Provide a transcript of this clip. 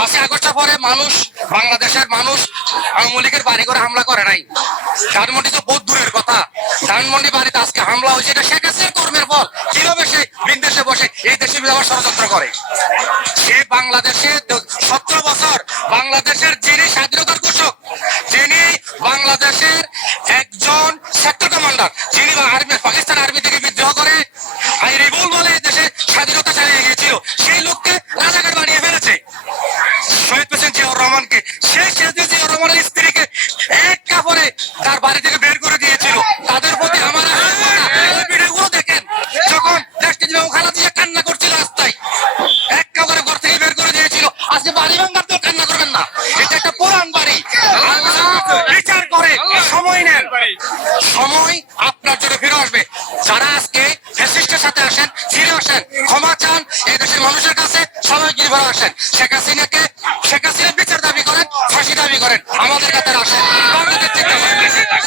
5ই আগস্টের পরে বাংলাদেশের মানুষ আওয়ামী লীগের বাড়ি করে হামলা করে নাই। ধানমন্ডি তো বহুত দূরের কথা, ধানমন্ডি বাড়িতে আজকে হামলা হয়েছে, এটা শেখ হাসিনার কর্মের ফল। কিভাবে সে বিদেশে বসে এই দেশের বিরুদ্ধে ষড়যন্ত্র করে? সে বাংলাদেশে 17 বছর বাংলাদেশের যিনি স্বাধীনতার ঘোষক, যিনি বাংলাদেশের একজন সেক্টর কমান্ডার, যিনি পাকিস্তান আর্মি থেকে বিদ্রোহ করে আই রিবুল বলে দেশে স্বাধীনতা চালিয়ে গিয়েছিল, সেই লোককে রাজাকার বানিয়ে ফেলেছে। শহীদ প্রেসিডেন্ট জিয়াউর রহমানকে, সেই জিয়াউর রহমানের স্ত্রীকে এক কাপড়ে তার বাড়ি থেকে বের করে দিয়েছিল। তাদের প্রতি আমার ভিডিওগুলো দেখেন, যখন দেশটি ওখানে দিয়ে কান্না করছিল রাস্তায়, এক কাপড়ে ঘর থেকে বের করে দিয়েছিল। আজকে বাড়ি ভাঙ্গার তো কান্না করবেন না, এটা একটা পুরান বাড়ি। বিচার করে সময় নেন, সময় আপনার জন্য ফিরে আসবে। যারা আজকে ফ্যাসিস্টের সাথে আসেন, ফিরে আসেন, ক্ষমা চান, এই দেশের মানুষের কাছে সবাই গিয়ে আসেন। শেখ হাসিনার বিচার দাবি করেন, ফাঁসি দাবি করেন, আমাদের কাছে আসেন।